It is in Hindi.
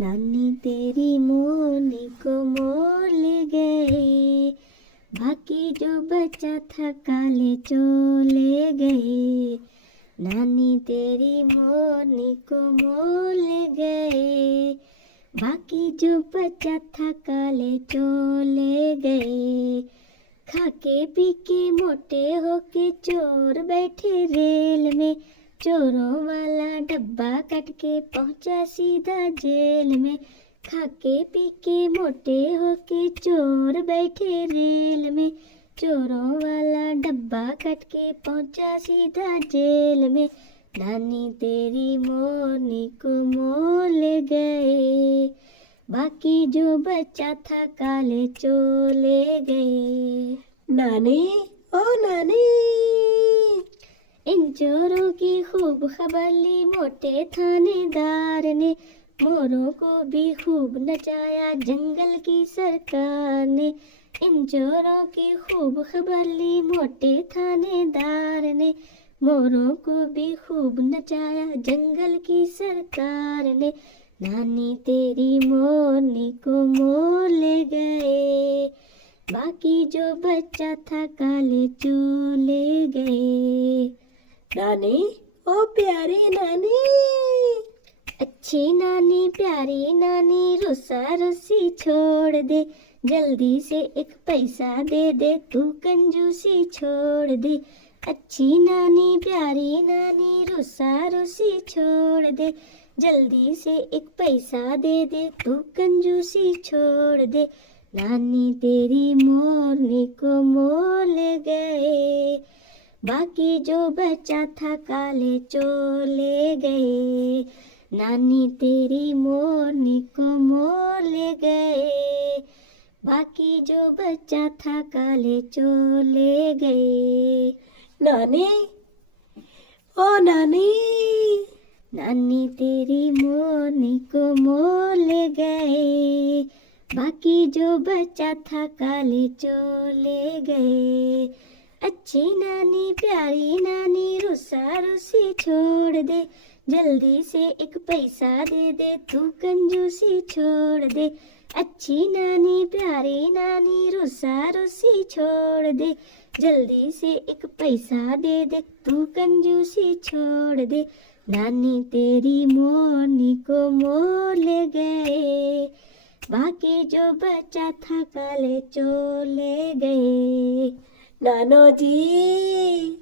नानी तेरी मोरनी को मोर ले गए, बाकी जो बचा था काले चोर ले गए। नानी तेरी मोरनी को मोर ले गए, बाकी जो बचा था काले चोर ले गए। खाके पी के मोटे होके चोर बैठे रेल में, चोरों वाला डब्बा कट के पहुंचा सीधा जेल में। खाके पी के मोटे होके चोर बैठे रेल में, चोरों वाला डब्बा कट के पहुंचा सीधा जेल में। नानी तेरी मोरनी को मोर ले गए, बाकी जो बचा था काले चोर ले गए। नानी, ओ नानी, इन चोरों की खूब खबर ली मोटे थानेदार ने, मोरों को भी खूब नचाया जंगल की सरकार ने। इन चोरों की खूब खबर ली मोटे थानेदार ने, मोरों को भी खूब नचाया जंगल की सरकार ने। नानी तेरी मोरनी को मोर ले गए, बाकी जो बचा था काले चोर ले गए। नानी, ओ प्यारी नानी, अच्छी नानी प्यारी नानी रुस्सा रुस्सी छोड़ दे, जल्दी से एक पैसा दे दे तू कंजूसी छोड़ दे। अच्छी नानी प्यारी नानी रुस्सा रुस्सी छोड़ दे, जल्दी से एक पैसा दे दे तू कंजूसी छोड़ दे। नानी तेरी मोरनी को मोर ले गए, बाकी जो बचा था काले चोर ले गए। नानी तेरी मोरनी को मोर ले गए, बाकी जो बचा था काले चोर ले गए। नानी, ओ नानी, नानी तेरी मोरनी को मोर ले गए, बाकी जो बचा था काले चोर ले गए। अच्छी नानी प्यारी नानी रुस्सा रुस्सी छोड़ दे, जल्दी से एक पैसा दे दे तू कंजूसी छोड़ दे। अच्छी नानी प्यारी नानी रुस्सा रुस्सी छोड़ दे, जल्दी से एक पैसा दे दे तू कंजूसी छोड़ दे। नानी तेरी मोरनी को मोर ले गए, बाकी जो बचा था काले चोर ले गए। नानो जी,